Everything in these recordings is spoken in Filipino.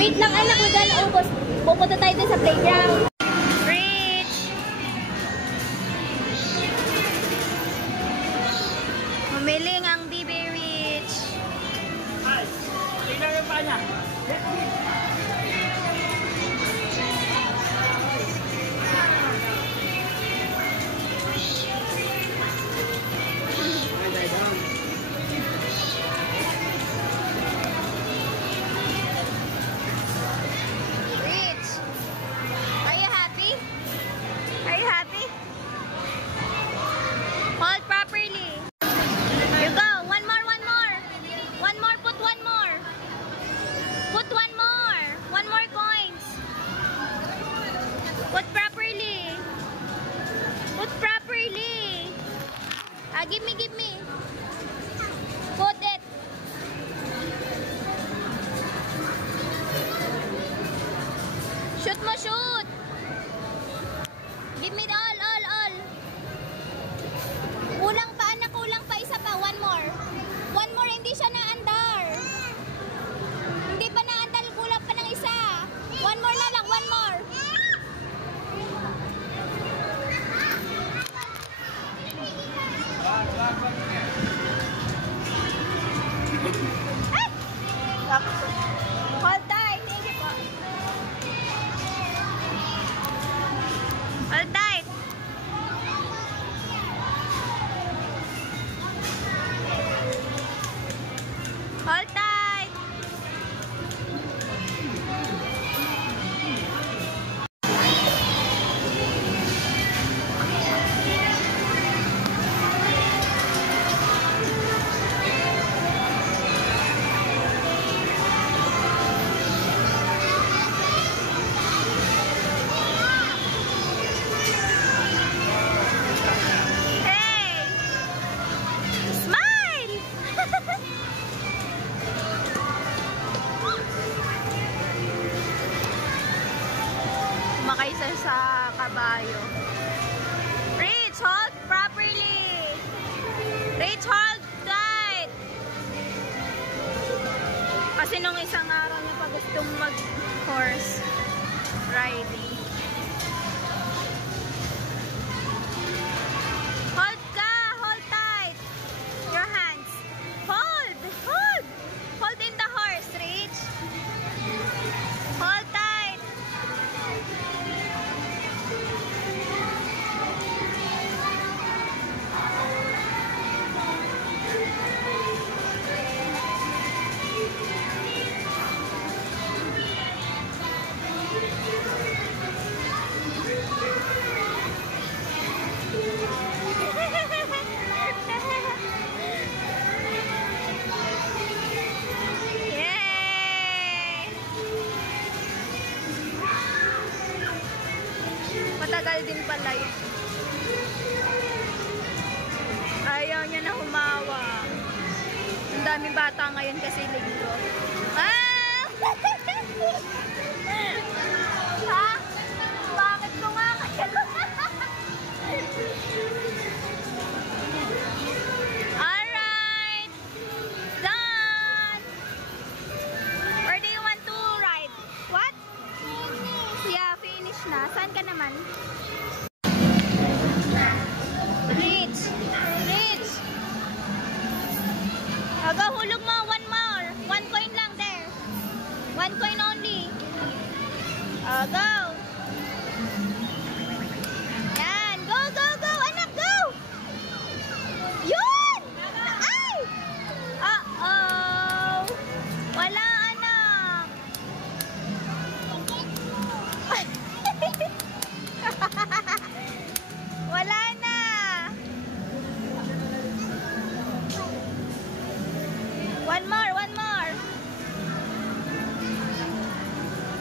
Wait lang anak, wala na ubos. Pupunta tayo dun sa playground. Rich! Humiling ang DB Rich. Ay, tingnan yung paa niya. Hold properly. You go. One more, one more. One more, put one more. Put one more. One more coins. Put properly. Put properly. Give me, give me. Put it. Shoot mo, shoot. Give me the all. Kulang pa anak, kulang pa isa pa. One more. One more, hindi siya naandar. Hindi pa naandar, kulang pa ng isa. One more na lang, one more. Hold tight. Thank you po. Hold tight. Hold tight. Hey! Smile! Sumakay siya sa kabayo. Rich, hold properly. Rich, hold tight. Kasi nung isang araw niya pa gustong mag-horse riding. Hold ka, hold tight. Your hands. Hold, hold. Hold in the horse, Rich. Hold tight. Yay! Matagal din pala yun. Ayaw niya na humawa. Ang daming bata ngayon kasi linggo. Ah! Ha? Bakit ko nga kayo? Alright! Done! Where do you want to ride? What? Yeah, finish na. Saan ka naman? Rich! Rich! Aga, hulog mo. One more. One coin lang there. One coin only. Go! Yan. Go, go, go! Anak, go! Yun! Ay! Uh-oh! Wala, anak! Wala na! One more, one more!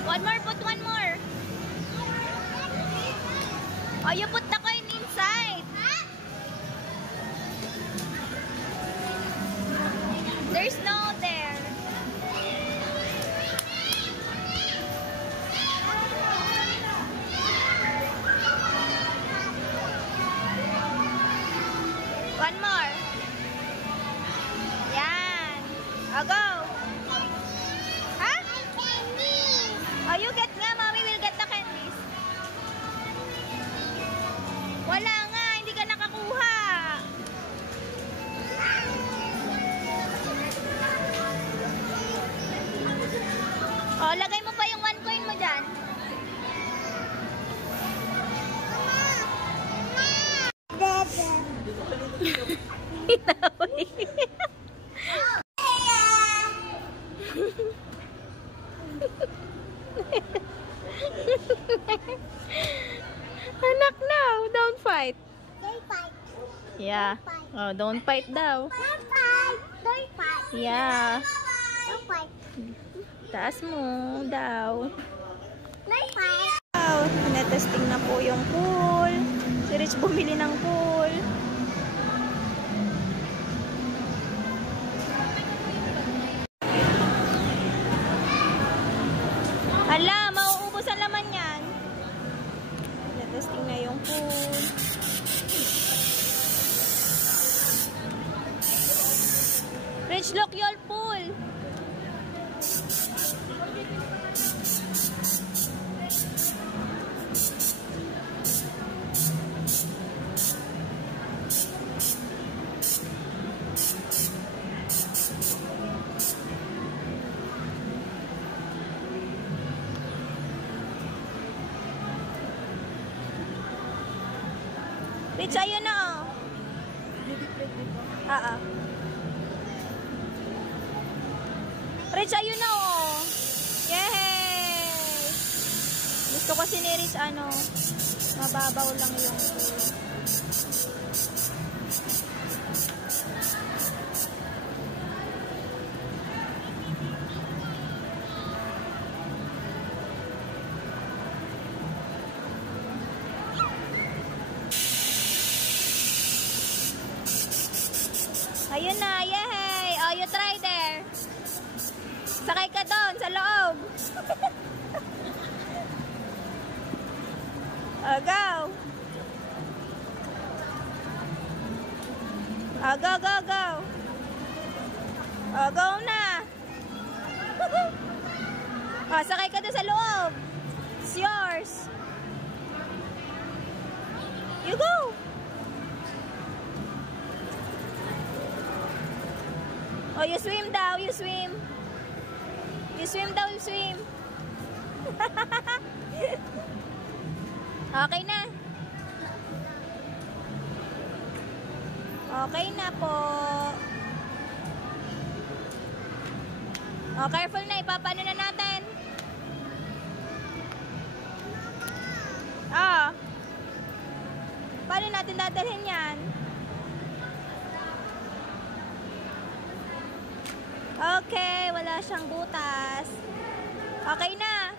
One more, put one more! Oh, you put the coin inside! There's no there. One more. Yan. I'll go. Ha? Inawi. Anak now, don't fight. Don't fight. Yeah. Oh, don't fight daw. Don't fight. Don't fight. Yeah. Don't fight. Taas mo daw. Don't fight. Wow, na-testing na po yung pool. Si Rich bumili ng pool. Hala, mauubos ang laman yan. Na-testing na yung pool. Rich, look your pool. Rich, ayun na oh. Rich, ayun na oh. Yay! Gusto kasi ni Rich mababaw lang yung pool. Ayun na, yay! Oh, you try there. Sakay ka doon, sa loob. Oh, go. Oh, go, go, go. Oh, go na. Oh, sakay ka doon sa loob. It's yours. You go. Oh, you swim daw, you swim. You swim daw, you swim. Okay na. Okay na po. Oh, careful na, ipapano na natin. Ah. Paano natin dadalhin yan? Okay, wala siyang butas. Okay na.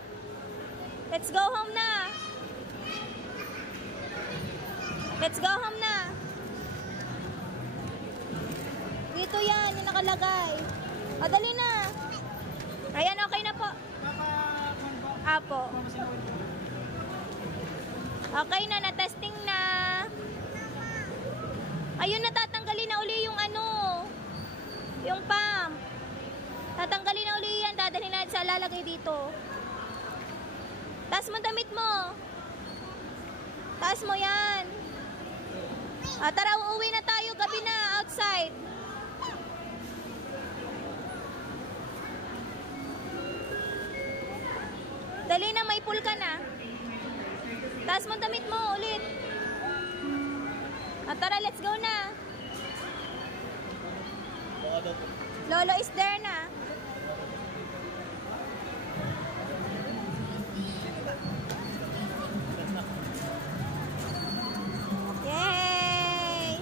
Let's go home na. Let's go home na. Dito yan, yung nakalagay. O, dali na. Ayan, okay na po. Apo. Okay na, na-testing na. Ayun, natatanggalin na uli yung yung pump. Tatanggalin na uli yan. Dadalhin natin sa lalagay dito. Taas mo damit mo. Taas mo yan. Tara, uuwi na tayo. Gabi na. Outside. Dali na. May pool ka na. Taas mo damit mo. Ulit. Tara, let's go na. Lolo is there na. Yay!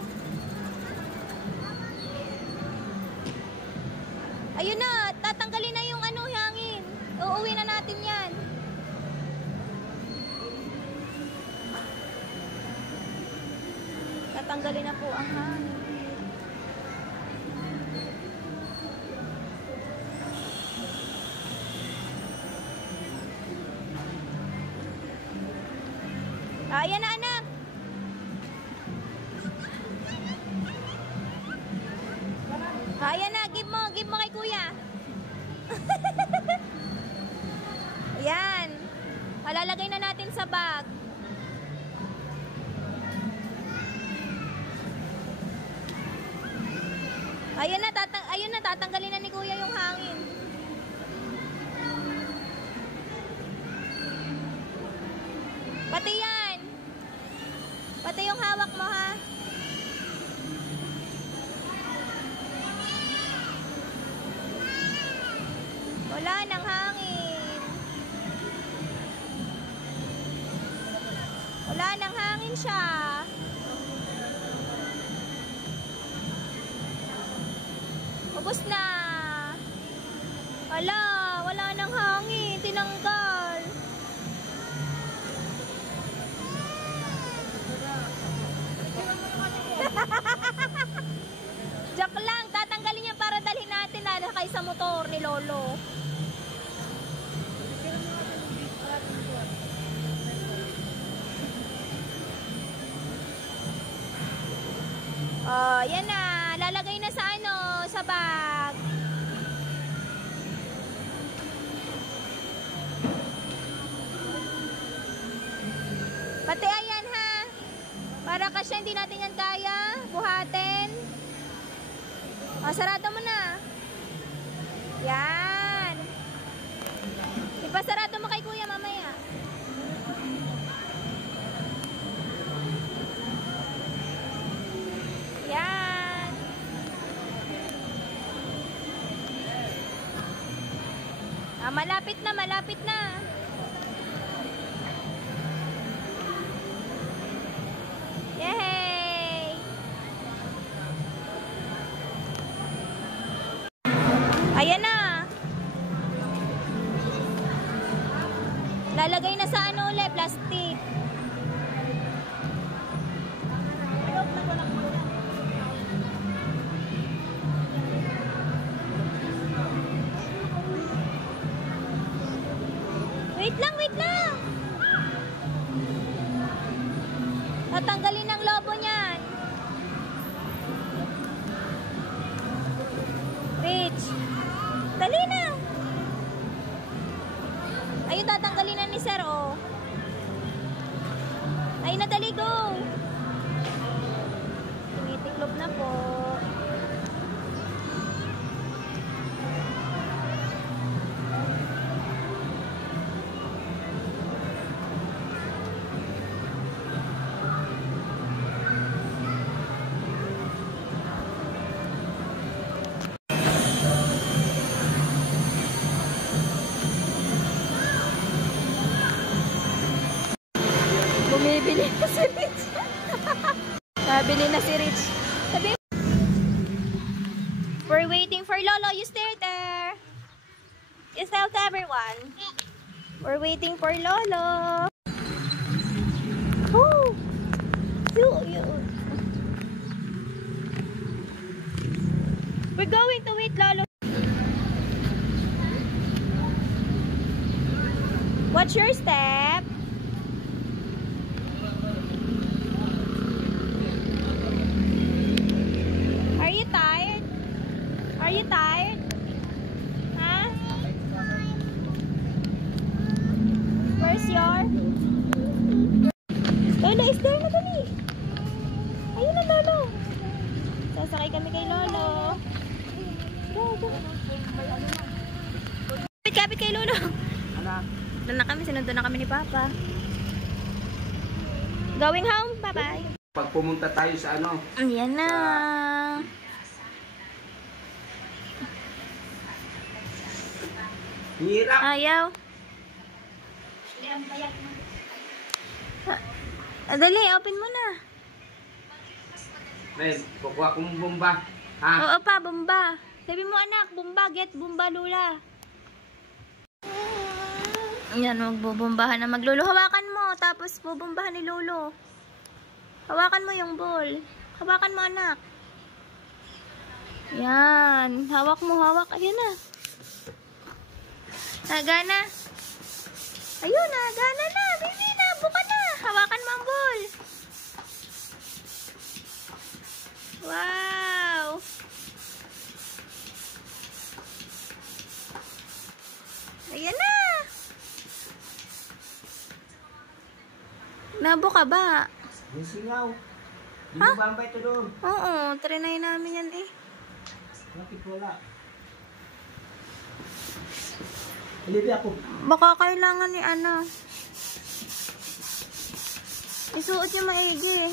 Ayun na, tatanggalin na yung hangin. Uuwi na natin yan. Tatanggalin na po ang hangin. Ayan na, anak. Ayan na, give mo kay kuya. Ayan. Palalagay na natin sa bag. Ayun na, tatanggalin na ni kuya yung hangin. Pati yan. Pati yung hawak mo, ha? siya. Ubus na. Wala nang hangin. Tinanggal. Joke lang. Tatanggalin niya para dalhin natin na kay sa motor ni Lolo. Oh, yan na. Lalagay na sa sa bag. Pati ayan ha. Para kasi hindi natin yan kaya. Buhatin. O, sarado mo na. Yan. Ipasarado mo kay kuya mamaya. Yan. Malapit na, malapit na. Yay! Ayan na. Lalagay na sa ulit, plastic. Wait lang. Tatanggalin ang lobo niyan. Rich. Dali na. Ayun, tatanggalin na ni Sir, oh. Ayun na, dali, go. Tumitiklop na po. Bumibili na si Rich. Nabili na si Rich. Sabi, we're waiting for Lolo. You stay there. You tell to everyone. We're waiting for Lolo. Oh, you. We're going to wait Lolo. Watch your step. Are you tired? Huh? Where's your? Lolo, is there na dali? Ayun na, Lolo. Sasakay kami kay Lolo. Go. Kapit kay Lolo. Doon na kami, sinundo na kami ni Papa. Going home, bye-bye. Pag pumunta tayo sa Ayan na. Hirap. Ayaw. Dali, open mo na. Men, kukuha kong bomba. Ha? Oo pa, bomba. Sabi mo anak, bomba, get bomba lula. Yan, magbubombahan na maglolo. Hawakan mo, tapos bubombahan ni Lolo. Hawakan mo yung ball. Hawakan mo anak. Yan, hawak mo, hawak. Ayun na. Nagana. Ayun na, gana na. Baby na, buka na. Hawakan mo ang ball. Wow. Ayan na. Nabuka ba? May singaw. Di mo ba ito doon? Oo, trinay namin yan eh. Bakit wala? Halili ako. Baka kailangan ni Ana. Isuot niya maigi eh.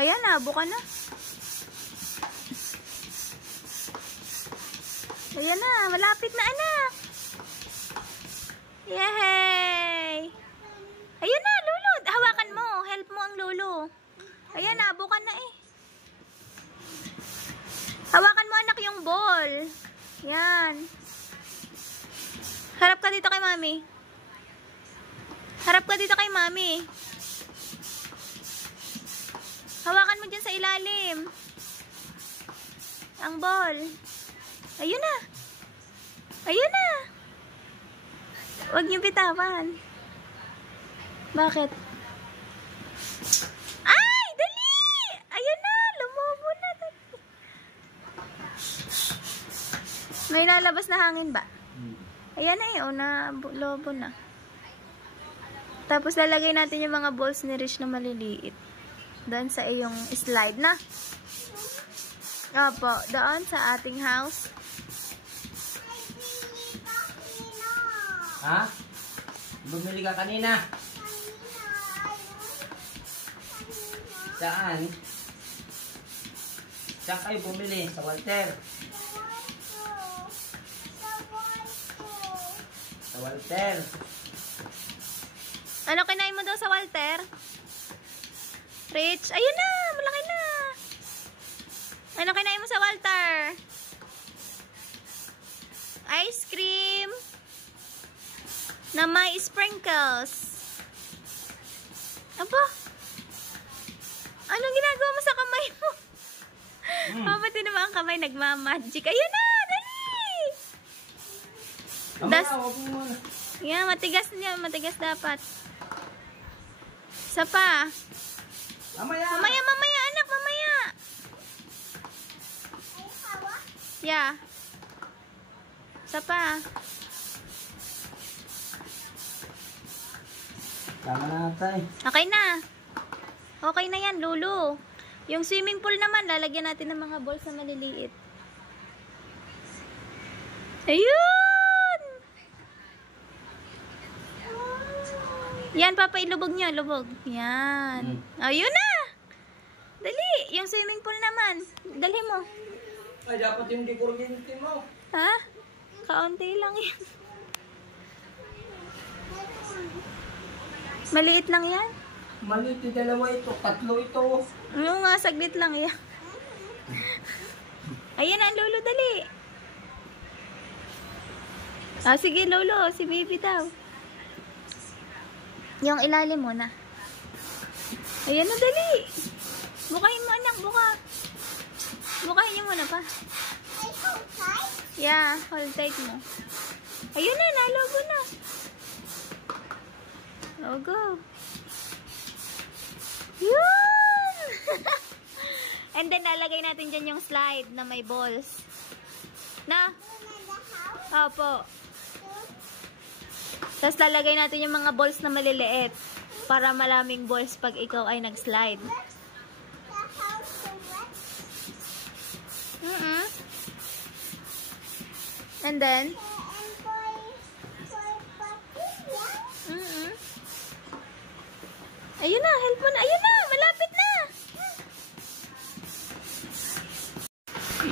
Ayan na, buka na. Ayan na, malapit na anak. Yay! Ayun na, Lolo. Hawakan mo. Help mo ang Lolo. Ayan na, bukan na eh. Hawakan mo anak yung ball. Yan. Harap ka dito kay mami. Harap ka dito kay mami. Hawakan mo dyan sa ilalim. Ang ball. Ayun na. Ayun na. Huwag niyo bitawan. Bakit? Ay! Dali! Ayun na! Lumobo na. Dali. May lalabas na hangin ba? Ayan na eh. Lobo na. Tapos lalagay natin yung mga balls ni Rich na maliliit. Doon sa iyong slide na. Opo, doon sa ating house. Ha? Bumili ka kanina. Saan? Saan kayo bumili? Sa Walter. Sa Walter. Ano kinain mo daw sa Walter? Rich, ayun na, malaki na. Ano kinain mo sa Walter? Ice cream na may sprinkles. Aba, anong ginagawa mo sa kamay mo? Pati naman ang kamay nagmamagic. Ayun na, dali! Yeah, matigas niya, matigas dapat. Isa pa. Mamaya! Mamaya, anak, mamaya. Yeah. Isa pa. Tama na tayo. Okay na. Okay na yan, Lulu. Yung swimming pool naman, lalagyan natin ng mga balls na maliliit. Ayun! Yan, Papa, ilubog niya, lubog. Yan. Ayun na! Dali, yung swimming pool naman. Dali mo. Ay, dapat yung kuryente mo. Ha? Kaunti lang yan. Maliit lang yan. Maliit yung dalawa ito. Tatlo ito. Oo nga, saglit lang yan. Ayan na, Lolo, dali. Ah, sige, Lolo. Si baby daw. Yung ilalim mo na. Ayan na, dali. Bukahin mo, anak. Buka. Bukahin niyo muna pa. Yeah, hold tight mo. Ayun na, nalogo na. Logo. Yun! And then, lalagay natin dyan yung slide na may balls. Na? Opo. Tapos, lalagay natin yung mga balls na maliliit. Para maraming balls pag ikaw ay nag-slide. And then, ayun na, help mo na. Ayun na, malapit na.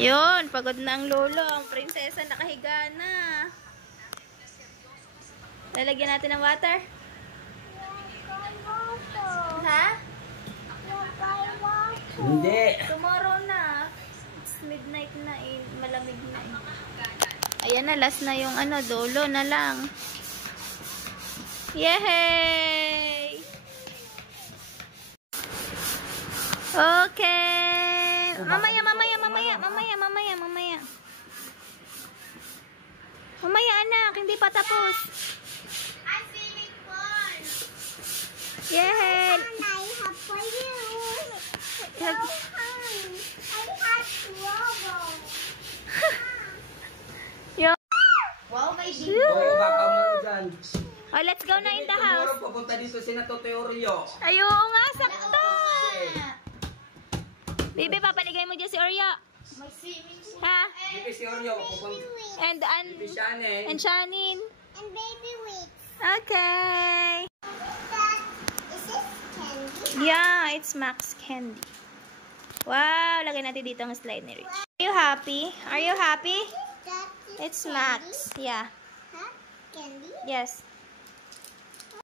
Yun, pagod na ang lolo. Ang prinsesa nakahiga na. Lalagyan natin ng water. Ha? Hindi. Tomorrow na. It's midnight na eh. Malamig na eh. Ayan na, last na yung ano, dulo na lang. Yay! Okay. Mamaya. Mamaya, anak. Hindi pa tapos. Yay! I have for you. So hard. I have trouble. Wow, may Okay, baka mo dyan. Oh, let's go na in the house. Tomorrow, pupunta dito si Nato Teorio. Ay, oo nga, sakto. Bibi, papaligay mo dyan si Oreo. Ha? Dito si Oreo. Pupunta. And Shannon. Shanin. And baby wait. Okay. Is this candy? Yeah, it's Max Candy. Wow, lagay natin dito ang slide ni Rich. Are you happy? Are you happy? That is It's Max. Yeah. huh? Candy? Yes.